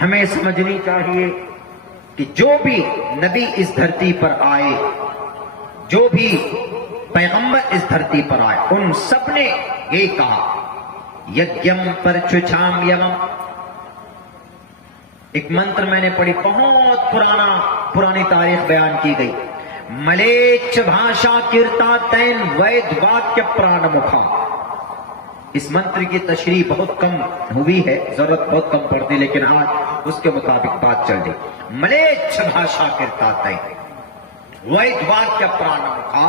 ہمیں سمجھنی چاہیے کہ جو بھی نبی اس دھرتی پر آئے، جو بھی پیغمبر اس دھرتی پر آئے، ان سب نے یہ کہا یجم پرچھام یمم. ایک منتر میں نے پڑھی، بہت پرانی تاریخ بیان کی گئی. ملیچ بھاشا کرتا تین وید واکیہ پران مکھا. اس منتر کی تشریح بہت کم ہوئی ہے، ضرورت بہت کم پڑتی، لیکن آج اس کے مطابق بات چل رہی. ملیچ بھاشا کرتا تین وید واکیہ پران مکھا.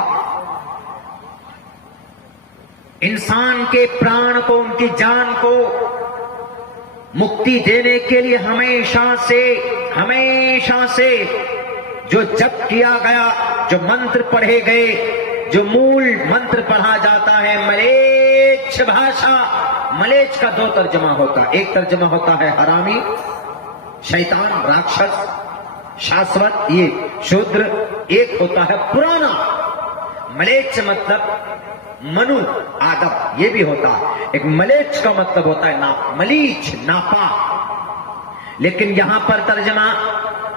انسان کے پران کو، ان کی جان کو مکتی دینے کے لیے ہمیشہ سے جو جپ کیا گیا، جو منتر پڑھے گئے، جو مول منتر پڑھا جاتا ہے ملیچ بھاشا. ملیچ کا دو ترجمہ ہوتا ہے، ایک ترجمہ ہوتا ہے حرامی، شیطان، راکشس، شاسوت، یہ شودر. ایک ہوتا ہے پرانا. ملیچ مطلب منو، آدم، یہ بھی ہوتا ہے. ایک ملیچ کا مطلب ہوتا ہے ملیچ، ناپا. لیکن یہاں پر ترجمہ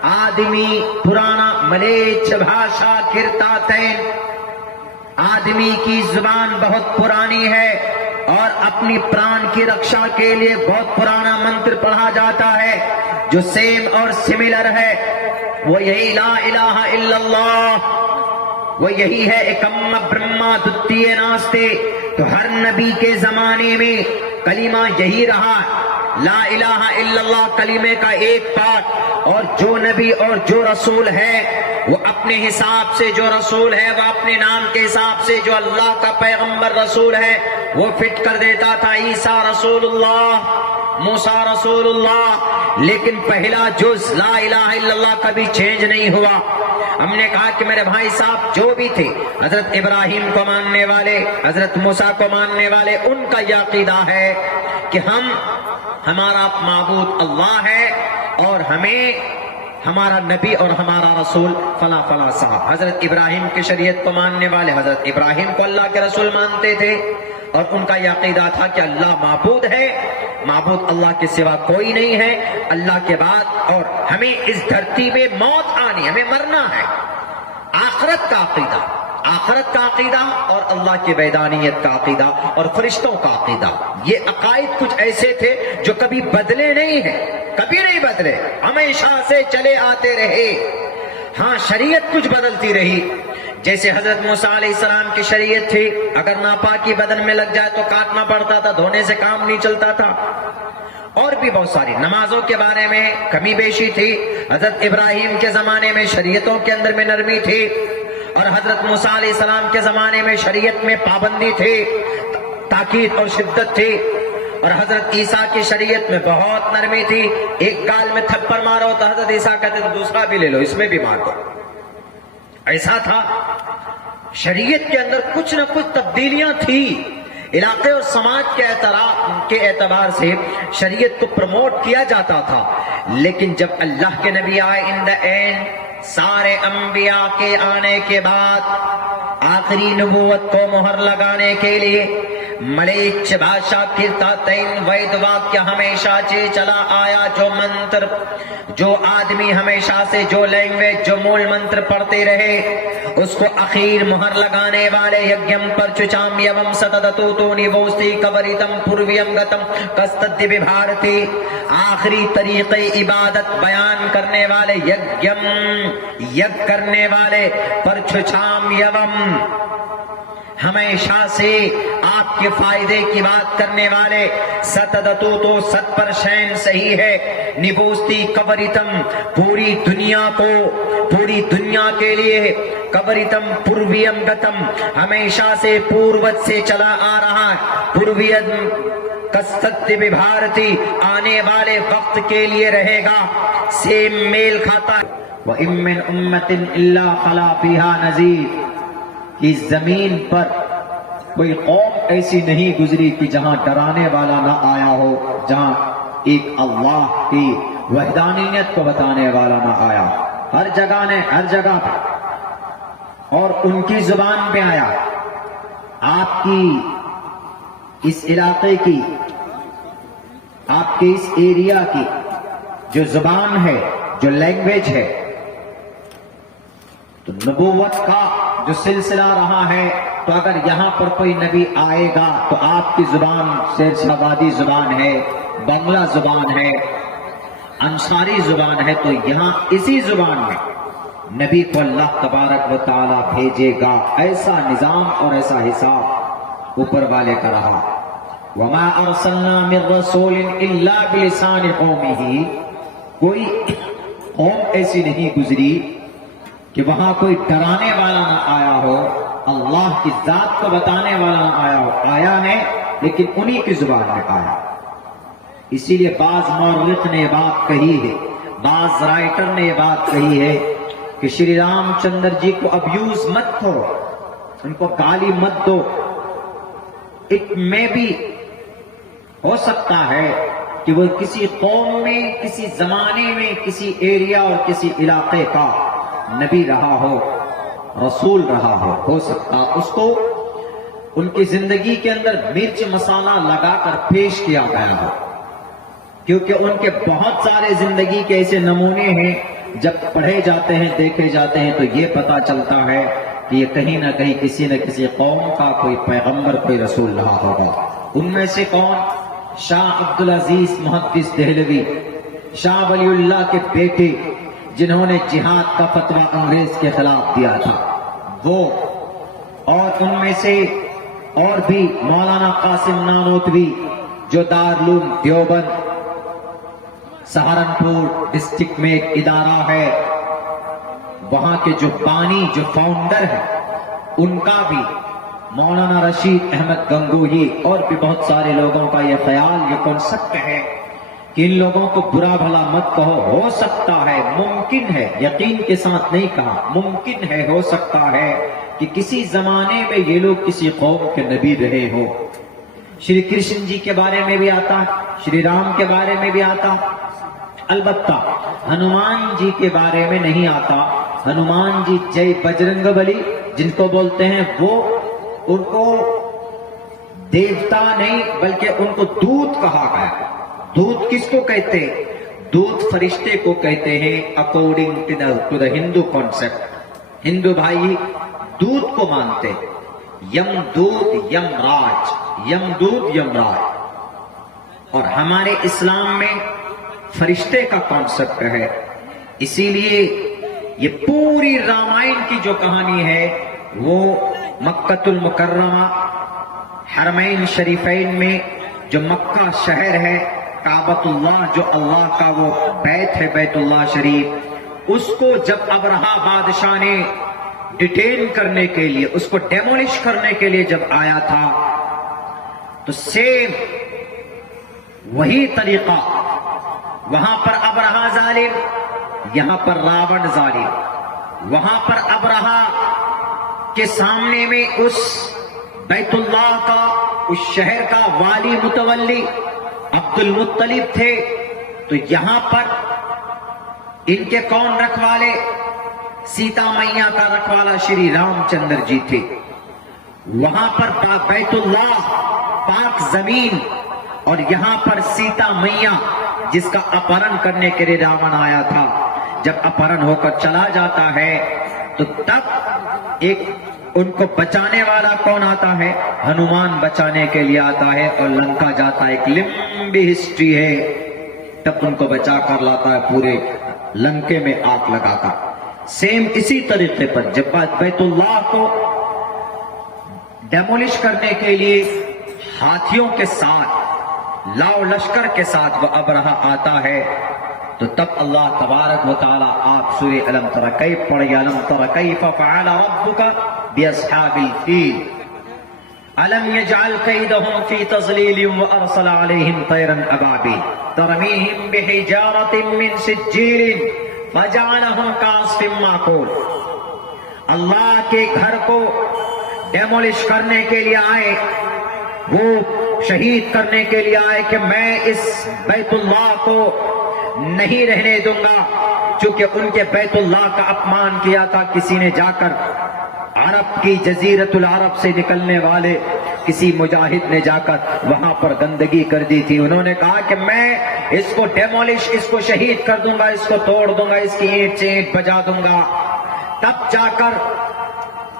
آدمی پرانا. ملیچ بھاشا کرتا تین، آدمی کی زبان بہت پرانی ہے اور اپنی پران کی رکشا کے لیے بہت پرانا منتر پڑھا جاتا ہے جو سیم اور سملر ہے. وہ یہی لا الہ الا اللہ، وہ یہی ہے ایکم برہما دتیہ ناستے. تو ہر نبی کے زمانے میں کلمہ یہی رہا، لا الہ الا اللہ کلمے کا ایک پارٹ. اور جو نبی اور جو رسول ہے وہ اپنے حساب سے، جو رسول ہے وہ اپنے نام کے حساب سے، جو اللہ کا پیغمبر رسول ہے وہ فٹ کر دیتا تھا. عیسیٰ رسول اللہ، موسیٰ رسول اللہ. لیکن پہلا جز لا الہ الا اللہ کبھی چینج نہیں ہوا. ہم نے کہا کہ میرے بھائی صاحب جو بھی تھے، حضرت ابراہیم کو ماننے والے، حضرت موسیٰ کو ماننے والے، ان کا یہ عقیدہ ہے کہ ہمارا معبود اللہ ہے اور ہمیں ہمارا نبی اور ہمارا رسول فلاں فلاں صاحب. حضرت ابراہیم کی شریعت کو ماننے والے حضرت ابراہیم کو اللہ کے رسول مانتے تھے اور ان کا یہ عقیدہ تھا کہ اللہ معبود ہے، معبود اللہ کے سوا کوئی نہیں ہے اللہ کے بعد. اور ہمیں اس دھرتی میں موت آنی، ہمیں مرنا ہے. آخرت کا عقیدہ، آخرت کا عقیدہ اور اللہ کی وحدانیت کا عقیدہ اور فرشتوں کا عقیدہ، یہ عقائد کچھ ایسے تھے جو کبھی بدلے نہیں ہیں، کبھی نہیں بدلے، ہمیشہ سے چلے آتے رہے. ہاں شریعت کچھ بدلتی رہی. جیسے حضرت موسیٰ علیہ السلام کی شریعت تھی، اگر ناپاکی بدن میں لگ جائے تو کاٹنا پڑتا تھا، دھونے سے کام نہیں چلتا تھا. اور بھی بہت ساری نمازوں کے بارے میں کمی بیشی تھی. حضرت ابراہیم کے زمانے میں شریعتوں کے اندر میں نرمی تھی اور حضرت موسیٰ علیہ السلام کے زمانے میں شریعت میں پابندی تھی، تاکید اور شدت تھی. اور حضرت عیسیٰ کی شریعت میں بہت نرمی تھی. ایک گال میں تھپڑ مارو تو حضرت عیسیٰ کہتے تھے دوسرا بھی لے لو، اس میں بھی مار دو. ایسا تھا. شریعت کے اندر کچھ نہ کچھ تبدیلیاں تھی. علاقے اور سماج کے اعتبار سے شریعت کو پروموٹ کیا جاتا تھا. لیکن جب اللہ کے نبی آئے ان دا اینڈ، سارے انبیاء کے آنے کے بعد آخری نبوت کو مہر لگانے کے لیے ملیچ بھاشا کرتا تین وید واکیہ ہمیشہ سے چلا آیا. جو منتر، جو آدمی ہمیشہ سے جو لینگویج، جو مول منتر پڑھتے رہے، اس کو اخیر مہر لگانے والے یجم پرچھام یمم ستدتو تو نیوستی کوریتم پورویم گتم کستدی بھارتی. آخری طریقے عبادت بیان کرنے والے یج کرنے والے پرچھام یمم، ہمیشہ سے آپ کے فائدے کی بات کرنے والے. ستدتو تو 100% صحیح ہے. نبوستی کبریتم، پوری دنیا کو، پوری دنیا کے لیے. کبریتم پورویم گتم، ہمیشہ سے پوروت سے چلا آ رہا ہے. پورویم کستدی بھارتی، آنے والے وقت کے لیے رہے گا. سیم میل کھاتا ہے. وَإِن مِّنْ أُمَّةٍ إِلَّا خَلَا فِيهَا نَذِيرٌ. اس زمین پر کوئی قوم ایسی نہیں گزری کہ جہاں ڈرانے والا نہ آیا ہو، جہاں ایک اللہ کی وحدانیت کو بتانے والا نہ آیا. ہر جگہ نے، ہر جگہ پہ اور ان کی زبان پہ آیا. آپ کی اس علاقے کی، آپ کے اس ایریا کی جو زبان ہے، جو لینگویج ہے، تو نبوت کا جو سلسلہ رہا ہے، تو اگر یہاں پر کوئی نبی آئے گا تو آپ کی زبان شیر شہبادی زبان ہے، بنگلہ زبان ہے، انصاری زبان ہے، تو یہاں اسی زبان میں نبی کو اللہ تبارک و تعالی بھیجے گا۔ ایسا نظام اور ایسا حساب اوپر والے کا رہا۔ وَمَا أَرْسَلْنَا مِن رَّسُولٍ إِلَّا بِلِسَانِ قَوْمِهِ، کوئی قوم ایسی نہیں گزری کہ وہاں کوئی ڈرانے والا نہ آیا ہو، اللہ کی ذات کو بتانے والا نہ آیا ہو، آیا ہے لیکن انہی کی زبان میں آیا۔ اسی لیے بعض مورخ نے یہ بات کہی ہے، بعض رائٹر نے یہ بات کہی ہے کہ شری رام چندر جی کو ابیوز مت کرو، ان کو گالی مت دو۔ اٹ میں بھی ہو سکتا ہے کہ وہ کسی قوم میں، کسی زمانے میں، کسی ایریا اور کسی علاقے کا نبی رہا ہو، رسول رہا ہو سکتا اس کو ان کی زندگی کے اندر مرچ مسالہ لگا کر پیش کیا گیا ہو، کیونکہ ان کے بہت سارے زندگی کے ایسے نمونے ہیں جب پڑھے جاتے ہیں، دیکھے جاتے ہیں تو یہ پتا چلتا ہے کہ یہ کہیں نہ کہیں کسی نہ کسی قوم کا کوئی پیغمبر، کوئی رسول رہا ہوگا۔ ان میں سے کون؟ شاہ عبدالعزیز محدث دہلوی، شاہ ولی اللہ کے بیٹے، جنہوں نے جہاد کا فتویٰ انگریز کے خلاف دیا تھا، وہ، اور ان میں سے اور بھی مولانا قاسم نانوتوی، جو دارالعلوم دیوبند سہارنپور ڈسٹرکٹ میں ایک ادارہ ہے، وہاں کے جو بانی، جو فاؤنڈر ہے، ان کا بھی، مولانا رشید احمد گنگوہی، اور بھی بہت سارے لوگوں کا یہ خیال، یہ کنسپٹ ہے کہ ان لوگوں کو برا بھلا مت کہو، ہو سکتا ہے، ممکن ہے، یقین کے ساتھ نہیں کہا، ممکن ہے، ہو سکتا ہے کہ کسی زمانے میں یہ لوگ کسی قوم کے نبی رہے ہو۔ شری کرشن جی کے بارے میں بھی آتا، شری رام کے بارے میں بھی آتا، البتہ ہنومان جی کے بارے میں نہیں آتا۔ ہنومان جی جے بجرنگ بلی جن کو بولتے ہیں، وہ ان کو دیوتا نہیں بلکہ ان کو دودت کہا گیا۔ دودت کس کو کہتے ہیں؟ دودت فرشتے کو کہتے ہیں، according to the Hindu concept. Hindu بھائی دودت کو مانتے، Yamdoot Yamraj, Yamdoot Yamraj, اور ہمارے اسلام میں فرشتے کا کانسیپٹ ہے۔ اسی لیے یہ پوری رامائن کی جو کہانی ہے وہ مکہ المکرمہ، حرمین شریفین میں جو مکہ شہر ہے، کعبۃ اللہ جو اللہ کا وہ بیت ہے، بیت اللہ شریف، اس کو جب ابرہہ بادشاہ نے ڈیٹین کرنے کے لیے، اس کو ڈیمولش کرنے کے لیے جب آیا تھا، تو سیم وہی طریقہ، وہاں پر ابرہہ ظالم، یہاں پر راون ظالم، وہاں پر ابرہہ کے سامنے میں اس بیت اللہ کا، اس شہر کا والی متولی عبد المطلب تھے، تو یہاں پر ان کے کون رکھوالے؟ سیتا میاں کا رکھوالا شری رام چندر جی تھے۔ وہاں پر بیت اللہ پاک زمین، اور یہاں پر سیتا میاں جس کا اپہرن کرنے کے لیے راون آیا تھا، جب اپہرن ہو کر چلا جاتا ہے تو تب ایک ان کو بچانے والا کون آتا ہے؟ ہنومان بچانے کے لیے آتا ہے، اور لنکا جاتا ہے، ایک لمبی ہسٹری ہے، تب ان کو بچا کر لاتا ہے، پورے لنکے میں آگ لگا کر۔ سیم اسی طریقے پر جب بیت اللہ کو ڈیمولش کرنے کے لیے ہاتھیوں کے ساتھ، لاؤ لشکر کے ساتھ وہ ابرہہ آتا ہے، تو تب اللہ تبارک و تعالی آپ سورہ الم تر کیف پڑھیں، الم تر کیف فعل ربک باصحاب الفیل الم یجعل کیدہم فی تضلیل وارسل علیہم طیرا ابابیل ترمیہم بحجارۃ من سجیل فجعلہم کعصف مأکول۔ اللہ کے گھر کو ڈیمولش کرنے کے لیے آئے، وہ شہید کرنے کے لیے آئے کہ میں اس بیت اللہ کو نہیں رہنے دوں گا، چونکہ ان کے بیت اللہ کا اپمان کیا تھا کسی نے جا کر، عرب کی جزیرت العرب سے نکلنے والے کسی مجاہد نے جا کر وہاں پر گندگی کر دی تھی. انہوں نے کہا کہ میں اس کو ڈیمولش، اس کو شہید کر دوں گا، اس کو توڑ دوں گا، اس کی اینٹ سے اینٹ بجا دوں گا. تب جا کر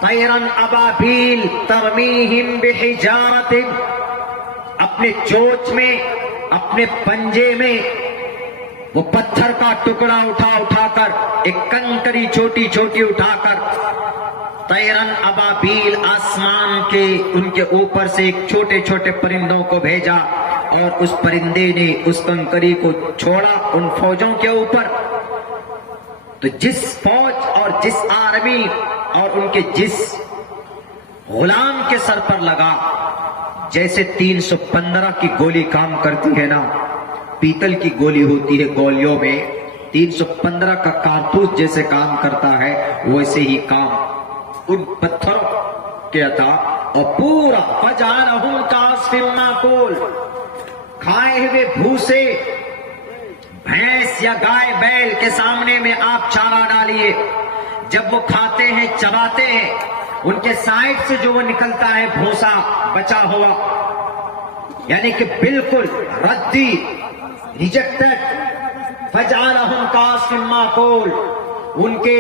طیرن ابابیل ترمیہم بحجارۃ، اپنے چونچ میں، اپنے پنجے میں وہ پتھر کا ٹکڑا اٹھا کر، ایک کنکری چھوٹی چھوٹی اٹھا کر، طیرن ابابیل، آسمان کے ان کے اوپر سے ایک چھوٹے چھوٹے پرندوں کو بھیجا، اور اس پرندے نے اس کنکری کو چھوڑا ان فوجوں کے اوپر. تو جس فوج اور جس آرمی اور ان کے جس غلام کے سر پر لگا، جیسے 315 کی گولی کام کرتی ہے نا، پیتل کی گولی ہوتی ہے گولیوں میں، 315 کا کارتوس جیسے کام کرتا ہے، ویسے ہی کام ان پتھروں کے عطا، اور پورا فجعلہم کعصف مأکول، کھائے ہوئے بھوسے بھینس یا گائے بیل کے سامنے میں آپ چارہ ڈالیے، جب وہ کھاتے ہیں چباتے ہیں، ان کے سائڈ سے جو وہ نکلتا ہے بھوسا بچا ہوا، یعنی کہ بالکل ردی، ریجیکٹڈ. فجعلہم کعصف مأکول، ان کے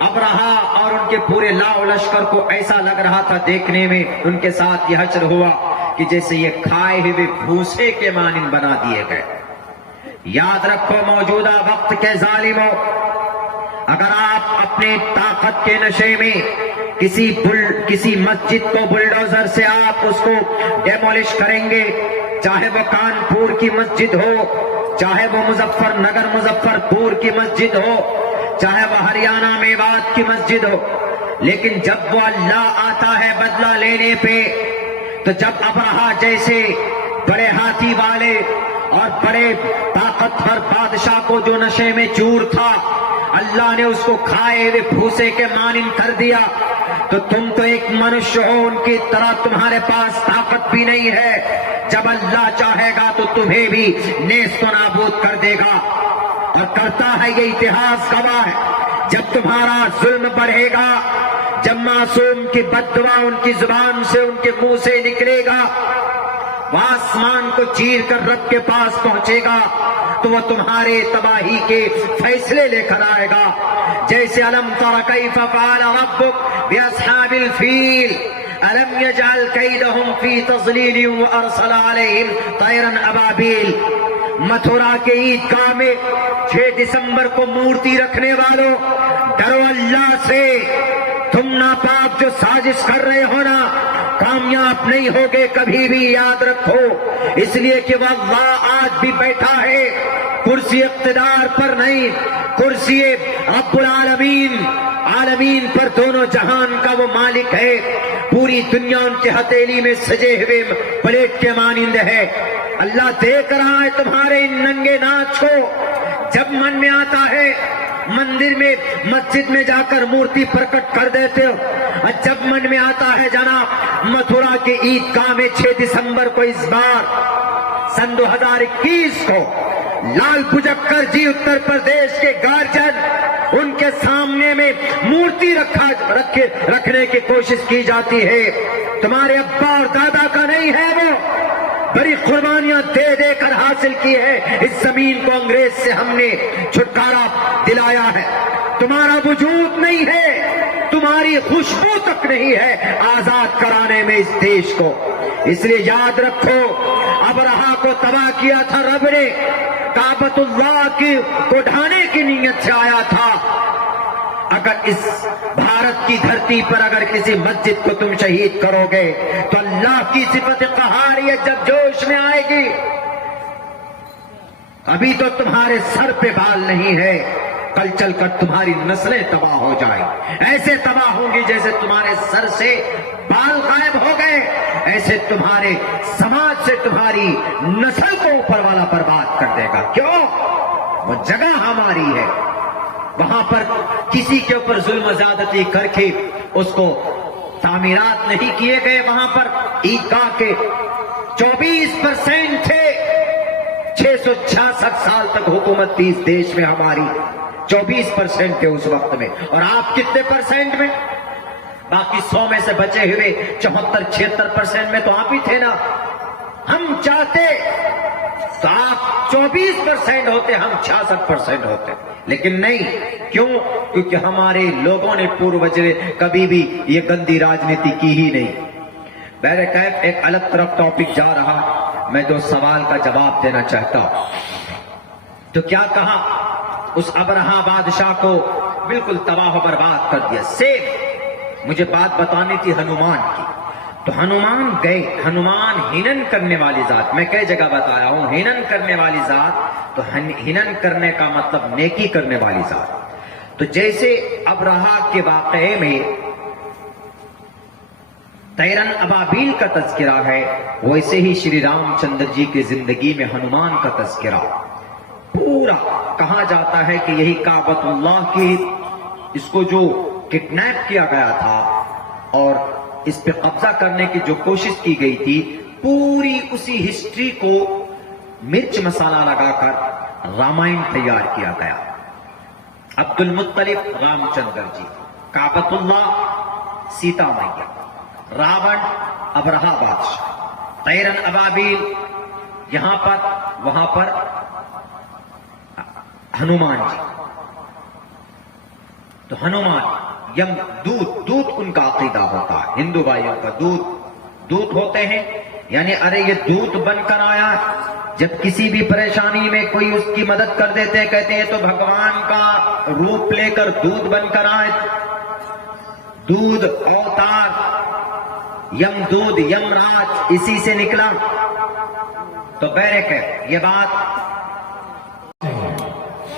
ابرہا اور ان کے پورے لاؤ لشکر کو ایسا لگ رہا تھا دیکھنے میں، ان کے ساتھ یہ حشر ہوا کہ جیسے یہ کھائے ہوئے بھوسے کے مانند بنا دیے گئے. یاد رکھو موجودہ وقت کے ظالموں، اگر آپ اپنے طاقت کے نشے میں کسی مسجد کو بلڈوزر سے آپ اس کو ڈیمولش کریں گے، چاہے وہ کانپور کی مسجد ہو، چاہے وہ مظفر نگر مظفر پور کی مسجد ہو، چاہے وہ ہریانہ میوات کی مسجد ہو، لیکن جب وہ اللہ آتا ہے بدلہ لینے پہ، تو جب ابرہا جیسے بڑے ہاتھی والے اور بڑے طاقتور بادشاہ کو جو نشے میں چور تھا، اللہ نے اس کو کھائے ہوئے بھوسے کے مانند کر دیا، تو تم تو ایک منشیہ ہو، ان کی طرح تمہارے پاس طاقت بھی نہیں ہے. جب اللہ چاہے گا تو تمہیں بھی نیست و نابود کر دے گا، اور کرتا ہے، یہ اتہاس گواہ ہے. جب تمہارا ظلم بڑھے گا، جب معصوم کی بد دعا ان کی زبان سے، ان کے منہ سے نکلے گا، وہ آسمان کو چیر کر رب کے پاس پہنچے گا، تو وہ تمہارے تباہی کے فیصلے لے کر آئے گا. جیسے الم تر کیف فعل ربک باصحاب الفیل الم یجعل کیدہم فی تضلیل وارسل علیہم طیرا ابابیل. متھرا کے عیدگاہ میں 6 دسمبر کو مورتی رکھنے والوں، ڈرو اللہ سے. تم ناپاک جو سازش کر رہے ہو نا، کامیاب نہیں ہوگے کبھی بھی، یاد رکھو. اس لیے کہ وہ اللہ آج بھی بیٹھا ہے، کرسی اقتدار پر نہیں، کرسی رب العالمین، عالمین پر، دونوں جہان کا وہ مالک ہے. پوری دنیا ان کے ہتھیلی میں سجے ہوئے پلیٹ کے مانند ہے. اللہ دیکھ رہا ہے تمہارے ان ننگے ناچ کو. جب من میں آتا ہے مندر میں، مسجد میں جا کر مورتی پرکٹ کر دیتے ہو، اور جب من میں آتا ہے جناب متھرا کے عیدگاہ میں 6 دسمبر کو، اس بار سن 2021 کو، لال بجکر جی اتر پردیش کے گارجن، ان کے سامنے میں مورتی رکھنے کی کوشش کی جاتی ہے. تمہارے ابا اور دادا کا نہیں ہے، وہ بڑی قربانیاں دے دے کر حاصل کی ہے. اس زمین کو انگریز سے ہم نے چھٹکارا دلایا ہے. تمہارا وجود نہیں ہے، تمہاری خوشبو تک نہیں ہے آزاد کرانے میں اس دیش کو. اس لیے یاد رکھو، ابرہا کو تباہ کیا تھا رب نے، کعبۃ اللہ کو ڈھانے کی نیت سے آیا تھا. اگر اس بھارت کی دھرتی پر اگر کسی مسجد کو تم شہید کرو گے تو اللہ کی صفت قہاریت جب جوش میں آئے گی. ابھی تو تمہارے سر پہ بال نہیں ہے، کل چل کر تمہاری نسلیں تباہ ہو جائیں، ایسے تباہ ہوں گی جیسے تمہارے سر سے بال غائب ہو گئے، ایسے تمہارے سماج سے تمہاری نسل کو اوپر والا برباد کر دے گا. کیوں؟ وہ جگہ ہماری ہے، وہاں پر کسی کے اوپر ظلم و زیادتی کر کے اس کو تعمیرات نہیں کیے گئے. وہاں پر عیدگاہ کے 24% تھے. 666 سال تک حکومت تھی اس دیش میں ہماری، 24% تھے اس وقت میں. اور آپ کتنے پرسنٹ میں؟ باقی 100 میں سے بچے ہوئے 74-76% میں تو آپ ہی تھے نا. ہم چاہتے تو آپ 24% ہوتے, ہم 66% ہوتے, لیکن نہیں. کیوں؟ کیونکہ ہمارے لوگوں نے پوروج کبھی بھی یہ گندی راجنیتی کی ہی نہیں. بہرکیف ایک الگ طرف ٹاپک جا رہا, میں جو سوال کا جواب دینا چاہتا ہوں. تو کیا کہا, اس ابرہا بادشاہ کو بالکل تباہ و برباد کر دیا. سیم مجھے بات بتانی تھی ہنومان کی, تو ہنومان گئے. ہنومان ہنن کرنے والی ذات, میں کئی جگہ بتایا ہوں ہنن کرنے والی ذات, تو ہنن کرنے کا مطلب نیکی کرنے والی ذات. تو جیسے ابرہا کے واقعے میں تیرن ابابیل کا تذکرہ ہے, ویسے ہی شری رام چندر جی کی زندگی میں ہنومان کا تذکرہ پورا کہا جاتا ہے کہ یہی کعبۃ اللہ کی, اس کو جو کڈنیپ کیا گیا تھا اور اس پہ قبضہ کرنے کی جو کوشش کی گئی تھی, پوری اسی ہسٹری کو مرچ مسالہ لگا کر رامائن تیار کیا گیا. عبد المطلب رام چندر جی, کعبۃ اللہ سیتا میاں, راون ابرہا بادشاہ, تیرن ابابیل یہاں پر, وہاں پر ہنومان جی. تو ہنومان یم دودھ ان کا عقیدہ ہوتا ہے, ہندو بھائیوں کا دودھ ہوتے ہیں, یعنی ارے یہ دودھ بن کر آیا. جب کسی بھی پریشانی میں کوئی اس کی مدد کر دیتے ہیں, کہتے ہیں تو بھگوان کا روپ لے کر دودھ بن کر آئے. دودھ اوتار, یم دودھ یم راج اسی سے نکلا. تو بیرک ہے یہ بات.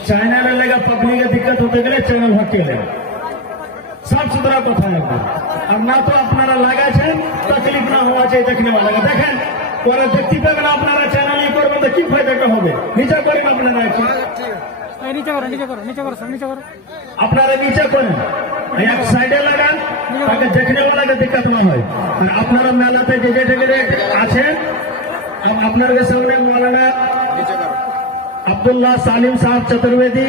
چائنا میں لگا پبلک کا دقت ہوتے گئے چینل ہٹے لے صاف ستھرا کو تھا. اب نہ تو اپنا لگا ہے تکلیف نہ ہوا چاہیے دیکھنے والا کا. دیکھیں اور دیکھتی پہ اگر اپنا چینل یہ کرو تو کی فائدہ کا ہوگا. نیچے کریں اپنا اپنا نیچے کریں, ایک سائڈے لگا تاکہ دیکھنے والا کا دقت نہ ہو. اور اپنا میلاتے যে যেটা আছে আপনার সামনে মৌলানা আব্দুল্লাহ সালিম সাহেব চতুর্বেদী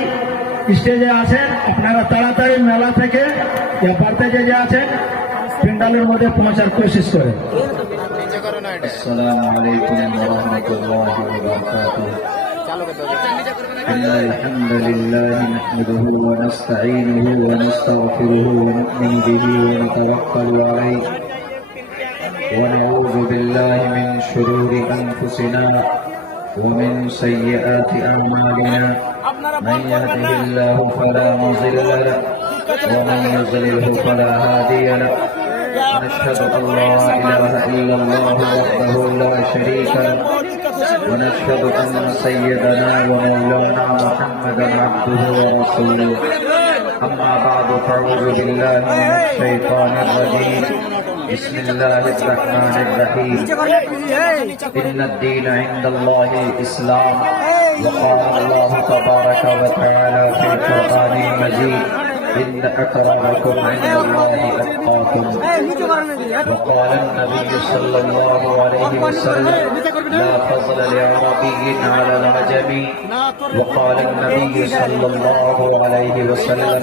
স্টেজে আছেন. আপনারা তাড়াতাড়ি মেলা থেকে বাড়তে যে আছেন প্যান্ডেলের মধ্যে পৌঁছার কোশিশ করেন. السلام عليكم ورحمة الله وبركاته. إن الحمد لله نحمده ونستعينه ونستغفره ونؤمن به ونتوكل عليه ونعوذ بالله من شرور أنفسنا ومن سيئات أعمالنا. من يهده الله فلا مضل له ومن يضلله فلا هادي له. ونشهد أن لا إله إلا الله وحده لا شريك له ونشهد أن سيدنا ومولانا محمدا عبده ورسوله. أما بعد فأعوذ بالله من الشيطان الرجيم. بسم الله الرحمن الرحيم. إن الدين عند الله الإسلام. وقال الله تبارك وتعالى في القرآن المجيد إن أكرمكم عند الله أتقاكم. وقال النبي صلى الله عليه وسلم لا فضل لعربي على العجم. وقال النبي صلى الله عليه وسلم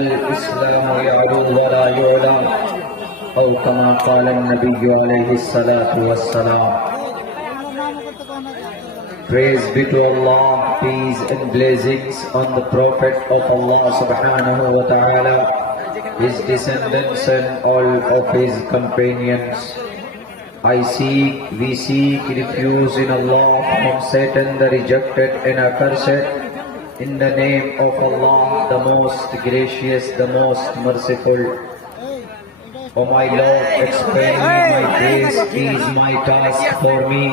الإسلام يعلو ولا يعلى, أو كما قال النبي عليه الصلاة والسلام. Praise be to Allah, peace and blessings on the Prophet of Allah subhanahu wa ta'ala, his descendants and all of his companions. We seek refuge in Allah from Satan the rejected and accursed. In the name of Allah, the most gracious, the most merciful. O my Lord, explain me my grace, ease my task for me.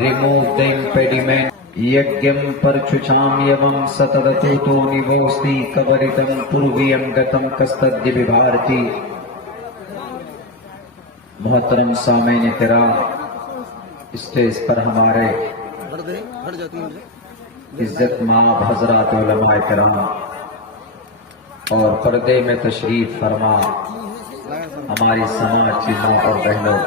Remove the impediment. Yagyam parchucham yavam satadatuto nivosti kavaritam purviyam gatam kastadya vibharti. محترم سامعین کرام, stage پر ہمارے عزت مآب حضرات علماء کرام اور پردے میں تشریف فرما ہماری سماج کی ماں اور بہنوں,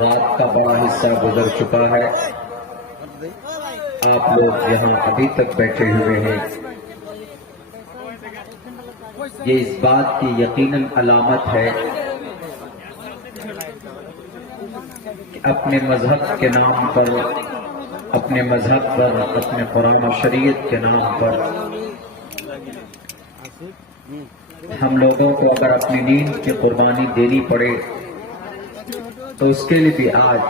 رات کا بڑا حصہ گزر چکا ہے. آپ لوگ یہاں ابھی تک بیٹھے ہوئے ہیں، یہ اس بات کی یقیناً علامت ہے کہ اپنے مذہب کے نام پر، اپنے مذہب پر، اپنے قرآن و شریعت کے نام پر ہم لوگوں کو اگر اپنی نیند کی قربانی دینی پڑے تو اس کے لیے بھی آج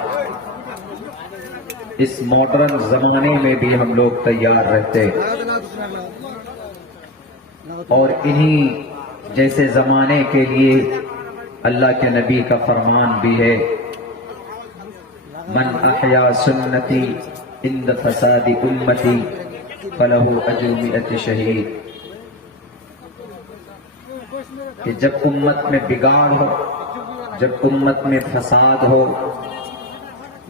اس ماڈرن زمانے میں بھی ہم لوگ تیار رہتے، اور انہی جیسے زمانے کے لیے اللہ کے نبی کا فرمان بھی ہے، من احیا سنتی عند فساد امتی فلہ اجر 100 شہید، کہ جب امت میں بگاڑ ہو، جب امت میں فساد ہو،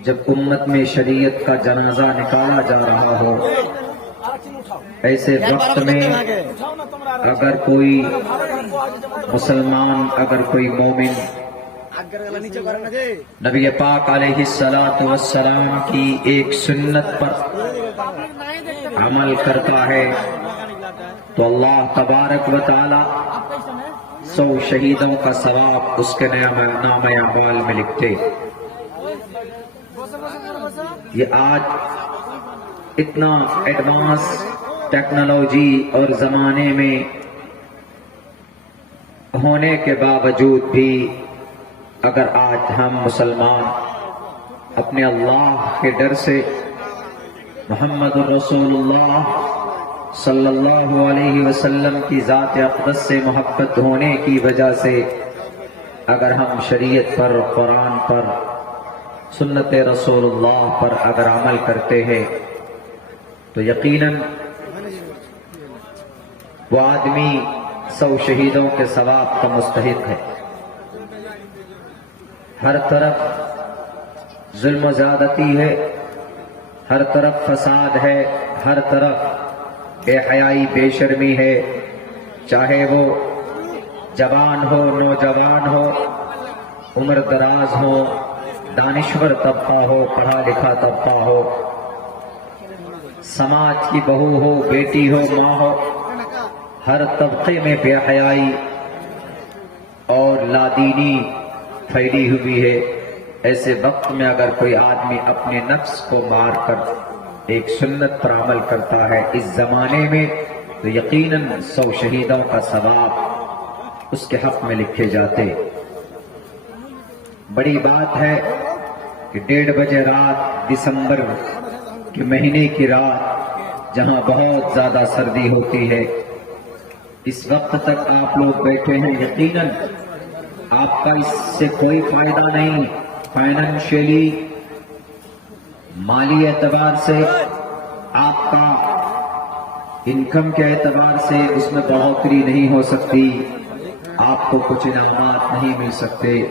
جب امت میں شریعت کا جنازہ نکالا جا رہا ہو، ایسے وقت میں اگر کوئی مسلمان، اگر کوئی مومن نبی پاک علیہ السلام کی ایک سنت پر عمل کرتا ہے تو اللہ تبارک و تعالی 100 شہیدوں کا ثواب اس کے نام اعمال میں لکھتے۔ یہ آج اتنا ایڈوانس ٹیکنالوجی اور زمانے میں ہونے کے باوجود بھی اگر آج ہم مسلمان اپنے اللہ کے ڈر سے، محمد رسول اللہ صلی اللہ علیہ وسلم کی ذات اقدس سے محبت ہونے کی وجہ سے اگر ہم شریعت پر، قرآن پر، سنت رسول اللہ پر اگر عمل کرتے ہیں تو یقیناً وہ آدمی 100 شہیدوں کے ثواب کا مستحق ہے۔ ہر طرف ظلم و زیادتی ہے، ہر طرف فساد ہے، ہر طرف بے حیائی، بے شرمی ہے، چاہے وہ جوان ہو، نوجوان ہو، عمر دراز ہو، دانشور طبقہ ہو، پڑھا لکھا طبقہ ہو، سماج کی بہو ہو، بیٹی ہو، ماں ہو، ہر طبقے میں بے حیائی اور لادینی پھیلی ہوئی ہے۔ ایسے وقت میں اگر کوئی آدمی اپنے نفس کو مار کر ایک سنت پر عمل کرتا ہے اس زمانے میں تو یقیناً 100 شہیدوں کا ثواب اس کے حق میں لکھے جاتے۔ بڑی بات ہے کہ 1:30 بجے رات، دسمبر کے مہینے کی رات، جہاں بہت زیادہ سردی ہوتی ہے، اس وقت تک آپ لوگ بیٹھے ہیں، یقیناً آپ کا اس سے کوئی فائدہ نہیں، فائنینشلی، مالی اعتبار سے، آپ کا انکم کے اعتبار سے اس میں بڑھوتری نہیں ہو سکتی، آپ کو کچھ انعامات نہیں مل سکتے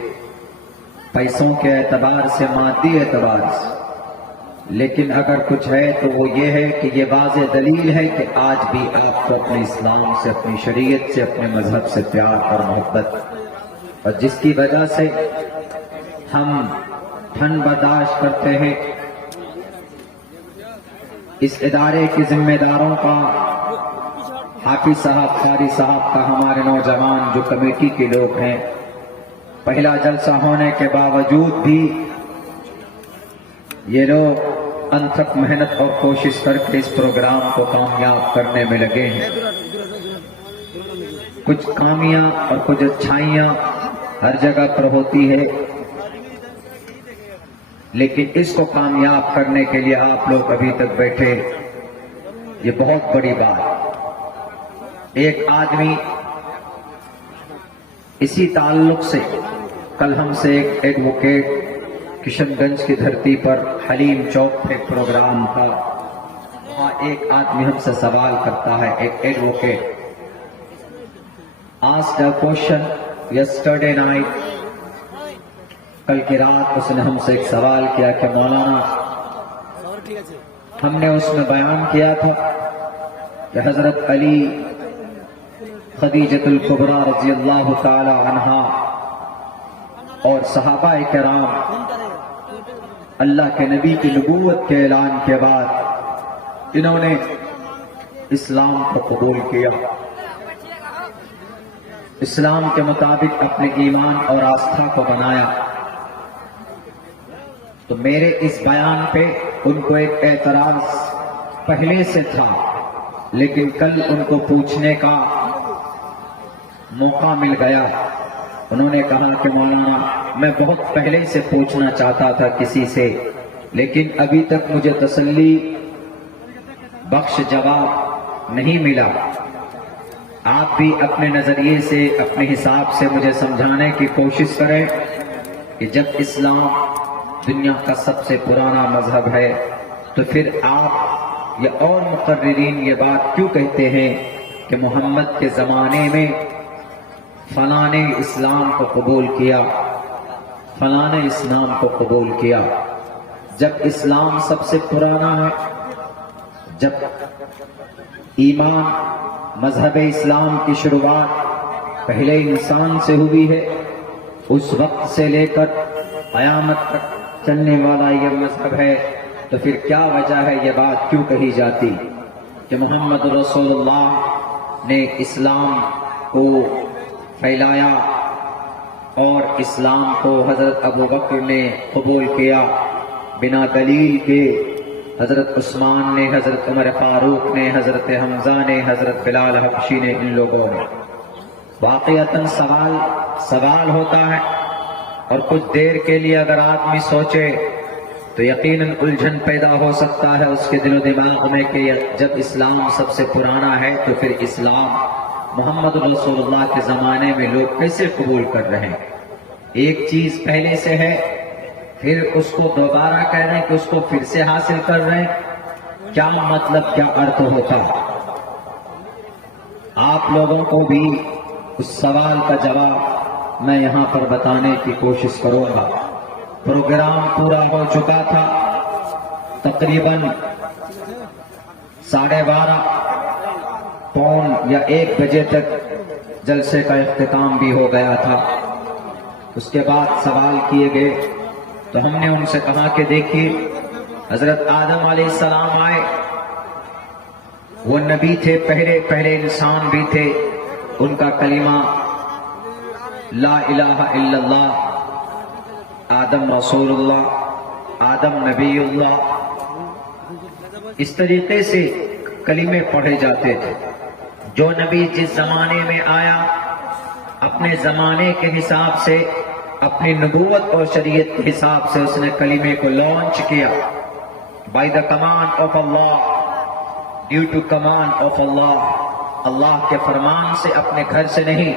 پیسوں کے اعتبار سے، مادی اعتبار سے، لیکن اگر کچھ ہے تو وہ یہ ہے کہ یہ واضح دلیل ہے کہ آج بھی آپ کو اپنے اسلام سے، اپنی شریعت سے، اپنے مذہب سے پیار اور محبت، اور جس کی وجہ سے ہم ٹھنڈ برداشت کرتے ہیں۔ اس ادارے کے ذمہ داروں کا، حافظ صاحب، قاری صاحب کا، ہمارے نوجوان جو کمیٹی کے لوگ ہیں، پہلا جلسہ ہونے کے باوجود بھی یہ لوگ انتھک محنت اور کوشش کر کے اس پروگرام کو کامیاب کرنے میں لگے ہیں۔ کچھ کامیاں اور کچھ اچھائیاں ہر جگہ پر ہوتی ہے، لیکن اس کو کامیاب کرنے کے لیے آپ لوگ ابھی تک بیٹھے، یہ بہت بڑی بات۔ ایک آدمی اسی تعلق سے کل ہم سے ایک ایڈوکیٹ کشن گنج کی دھرتی پر حلیم چوک پہ پروگرام تھا، وہاں ایک آدمی ہم سے سوال کرتا ہے، ایک advocate asked a question yesterday night، کل کی رات اس نے ہم سے ایک سوال کیا کہ مولانا، ہم نے اس میں بیان کیا تھا کہ حضرت علی، خدیجۃ الکبریٰ رضی اللہ تعالی عنہا اور صحابہ کرام اللہ کے نبی کی نبوت کے اعلان کے بعد انہوں نے اسلام کو قبول کیا، اسلام کے مطابق اپنے ایمان اور آستھا کو بنایا، تو میرے اس بیان پہ ان کو ایک اعتراض پہلے سے تھا، لیکن کل ان کو پوچھنے کا موقع مل گیا۔ انہوں نے کہا کہ مولانا میں بہت پہلے سے پوچھنا چاہتا تھا کسی سے، لیکن ابھی تک مجھے تسلی بخش جواب نہیں ملا۔ آپ بھی اپنے نظریے سے، اپنے حساب سے مجھے سمجھانے کی کوشش کریں کہ جب اسلام دنیا کا سب سے پرانا مذہب ہے تو پھر آپ یا اور مقررین یہ بات کیوں کہتے ہیں کہ محمد کے زمانے میں فلاں نے اسلام کو قبول کیا، فلاں نے اسلام کو قبول کیا، جب اسلام سب سے پرانا ہے، جب ایمان مذہب اسلام کی شروعات پہلے انسان سے ہوئی ہے، اس وقت سے لے کر قیامت تک چلنے والا یہ مذہب ہے، تو پھر کیا وجہ ہے یہ بات کیوں کہی جاتی کہ محمد رسول اللہ نے اسلام کو پھیلایا اور اسلام کو حضرت ابو بکر نے قبول کیا بنا دلیل کے، حضرت عثمان نے، حضرت عمر فاروق نے، حضرت حمزہ نے، حضرت بلال حبشی نے، ان لوگوں نے۔ واقعتاً سوال ہوتا ہے، اور کچھ دیر کے لیے اگر آدمی سوچے تو یقیناً الجھن پیدا ہو سکتا ہے اس کے دل و دماغ میں کہ جب اسلام سب سے پرانا ہے تو پھر اسلام محمد رسول اللہ کے زمانے میں لوگ کیسے قبول کر رہے ہیں؟ ایک چیز پہلے سے ہے، پھر اس کو دوبارہ کہہ رہے ہیں کہ اس کو پھر سے حاصل کر رہے ہیں، کیا مطلب، کیا ارتھ ہوتا؟ آپ لوگوں کو بھی اس سوال کا جواب میں یہاں پر بتانے کی کوشش کروں گا۔ پروگرام پورا ہو چکا تھا، تقریباً 12:30 پون یا 1 بجے تک جلسے کا اختتام بھی ہو گیا تھا۔ اس کے بعد سوال کیے گئے تو ہم نے ان سے کہا کہ دیکھیے، حضرت آدم علیہ السلام آئے، وہ نبی تھے، پہلے انسان بھی تھے، ان کا کلمہ لا الہ الا اللہ، آدم رسول اللہ، آدم نبی اللہ، اس طریقے سے کلمے پڑھے جاتے تھے۔ جو نبی جس زمانے میں آیا، اپنے زمانے کے حساب سے، اپنی نبوت اور شریعت کے حساب سے اس نے کلمے کو لانچ کیا۔ By the command of Allah, due to command of Allah, Allah کے فرمان سے، اپنے گھر سے نہیں۔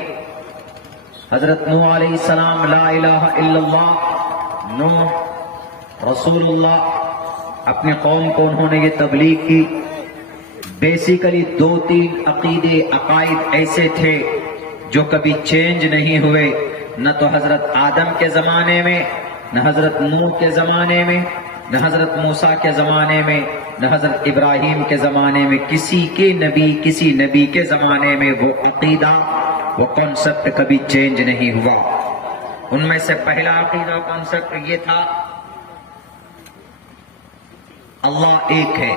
حضرت نوح علیہ السلام لا الہ الا اللہ، نوح رسول اللہ، اپنی قوم کو انہوں نے یہ تبلیغ کی۔ بیسیکلی 2-3 عقیدے، عقائد ایسے تھے جو کبھی چینج نہیں ہوئے، نہ تو حضرت آدم کے زمانے میں، نہ حضرت نوح کے زمانے میں، نہ حضرت موسیٰ کے زمانے میں، نہ حضرت ابراہیم کے زمانے میں، کسی نبی کے زمانے میں وہ عقیدہ، وہ کانسیپٹ کبھی چینج نہیں ہوا۔ ان میں سے پہلا عقیدہ، کانسیپٹ یہ تھا، اللہ ایک ہے،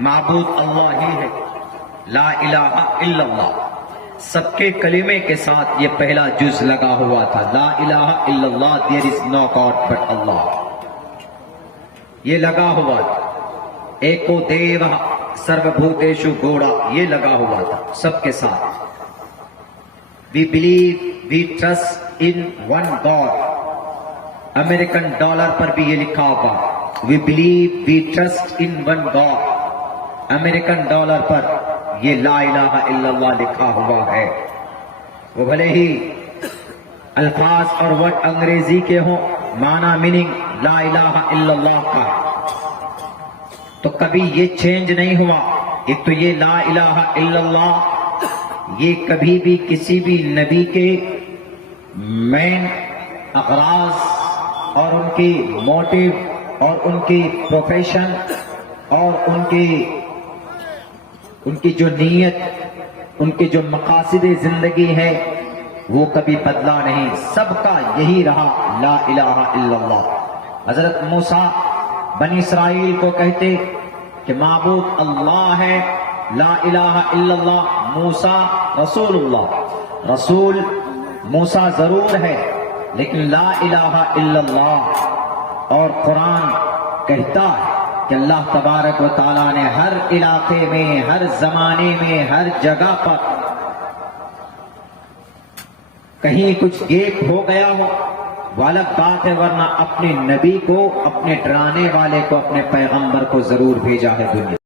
معبود اللہ ہی ہے، لا الہ الا اللہ۔ سب کے کلمے کے ساتھ یہ پہلا جز لگا ہوا تھا، لا الہ الا اللہ، there is no God but Allah، یہ لگا ہوا تھا۔ ایکو دیوہ سرو بھوتیشو گوڑا، یہ لگا ہوا تھا سب کے ساتھ۔ We believe, we trust in one God، American dollar پر بھی یہ لکھا ہوگا، we believe, we trust in one God، American dollar پر یہ لا الہ الا اللہ لکھا ہوا ہے۔ وہ بھلے ہی الفاظ اور ورڈ انگریزی کے ہوں، معنی میننگ لا الہ الا اللہ کا، تو کبھی یہ چینج نہیں ہوا۔ ایک تو یہ لا الہ الا اللہ، یہ کبھی بھی کسی بھی نبی کے مین اغراض اور ان کی موٹیو اور ان کی پروفیشن اور ان کی جو نیت، ان کی جو مقاصد زندگی ہے، وہ کبھی بدلا نہیں، سب کا یہی رہا، لا الہ الا اللہ۔ حضرت موسیٰ بنی اسرائیل کو کہتے کہ معبود اللہ ہے، لا الہ الا اللہ، موسیٰ رسول اللہ، رسول موسیٰ ضرور ہے لیکن لا الہ الا اللہ، اور قرآن کہتا ہے کہ اللہ تبارک و تعالیٰ نے ہر علاقے میں، ہر زمانے میں، ہر جگہ پر کہیں کچھ گیپ ہو گیا ہو وہ الگ بات ہے، ورنہ اپنے نبی کو، اپنے ڈرانے والے کو، اپنے پیغمبر کو ضرور بھیجا ہے دنیا